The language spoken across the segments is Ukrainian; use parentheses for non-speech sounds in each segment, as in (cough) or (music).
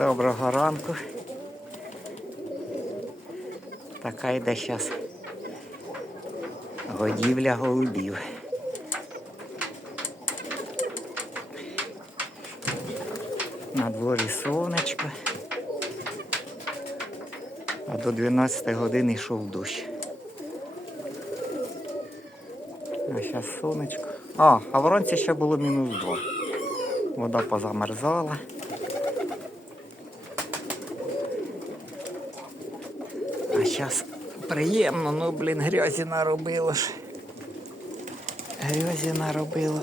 Доброго ранку. Така йде зараз годівля голубів. На дворі сонечко. А до 12 години йшов дощ. А зараз сонечко. А, а вранці ще було мінус 2. Вода позамерзала. Зараз приємно, ну блін, грязі наробило ж. Грязі наробило.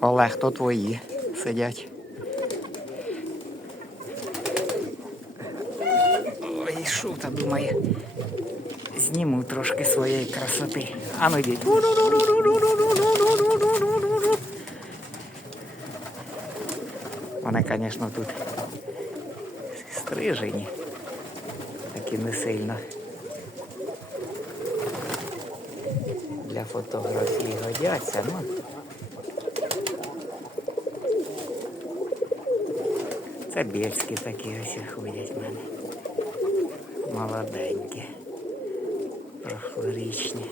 Олег, то твої сидять. Ой, шов та думає. Зніму трошки своєї красоти. А ну йдіть. Вони, звісно, тут стрижені. Такі не сильно. Для фотографії годяться, ну. Це більські такі ось ходять в мене. Молоденькі. Прохворічні.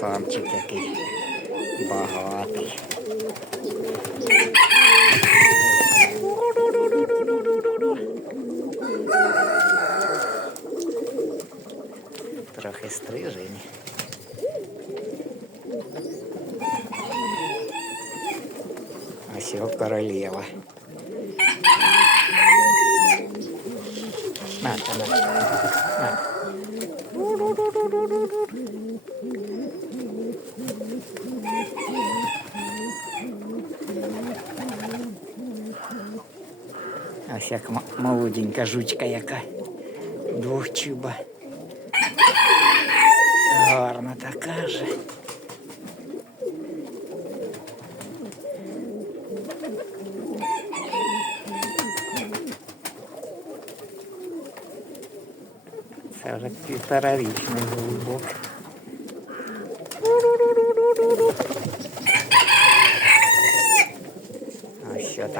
Самчик який багатий. Трохи стрижені. Ось його королева. На, на, на. Ось як м- молоденька жучка яка. Двохчуба. Гарна така же. Це вже півторарічний голубок.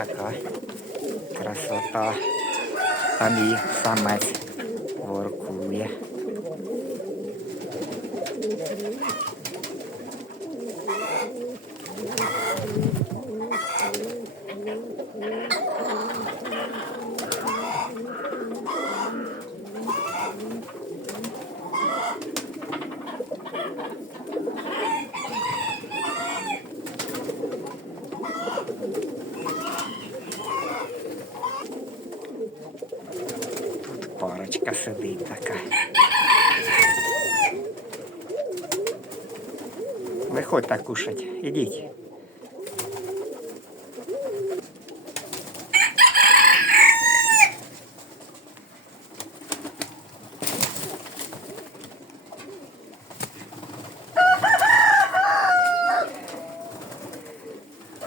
Ось що така красота. Там і самець воркує. Тут сидить така. Виходьте кушать, ідіть.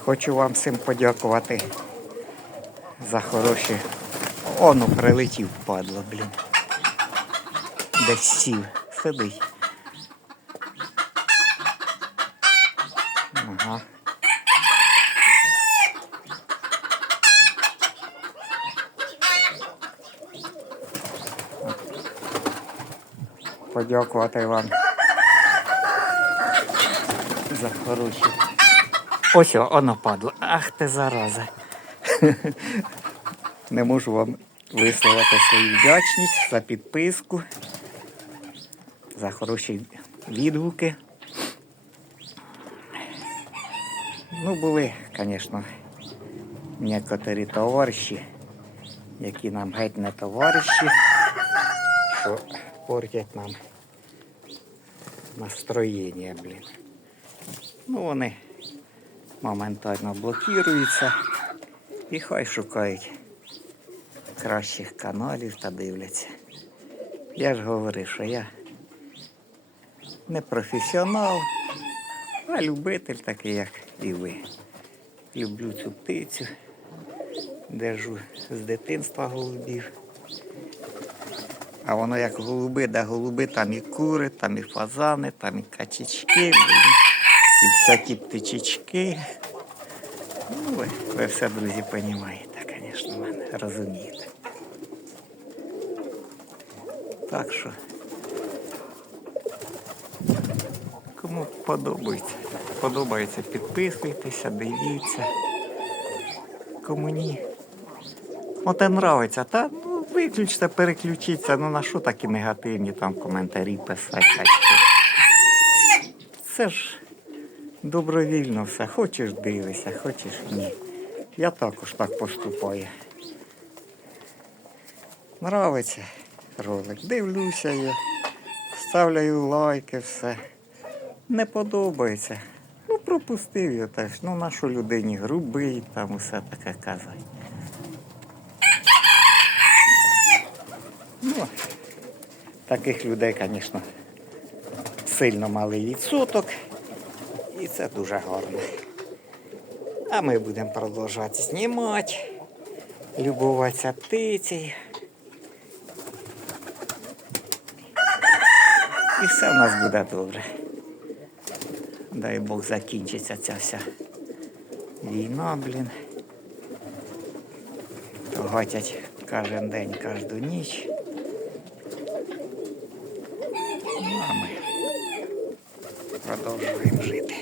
Хочу вам всім подякувати за хороші. Оно прилетів, падло, блін. Десь сів, сидить. Ага. Подякувати вам за хороші. Ось воно падло. Ах ти зараза. (laughs) Не можу вам висловити свою вдячність за підписку, за хороші відгуки. Ну, були, звісно, некоторі товариші, які нам геть не товариші, що портять нам настроєння, блін. Ну, вони моментально блокуються і хай шукають кращих каналів та дивляться. Я ж говорив, що я не професіонал, а любитель такий, як і ви. Люблю цю птицю, держу з дитинства голубів. А воно як голуби, де голуби, там і кури, там і фазани, там і качечки, і всякі птичечки. Ну, ви, ви все, друзі, розумієте, звісно, мене розумієте. Так що, кому подобається, подобається, підписуйтеся, дивіться. Кому ні. От і нравиться, та ну виключте, переключіться. Ну на що такі негативні там коментарі писати? Це ж добровільно все. Хочеш дивися, хочеш ні. Я також так поступаю. Нравиться ролик. Дивлюся я, ставляю лайки, все. Не подобається. Ну, пропустив його теж. Ну, на що людині грубий, там усе таке казати. Ну, таких людей, звісно, сильно малий відсоток. І це дуже гарно. А ми будемо продовжувати знімати, любуватися птицею. І все в нас буде добре. Дай Бог закінчиться ця вся війна, блін. То гатять кожен день, кожну ніч. Мами. продовжуємо жити.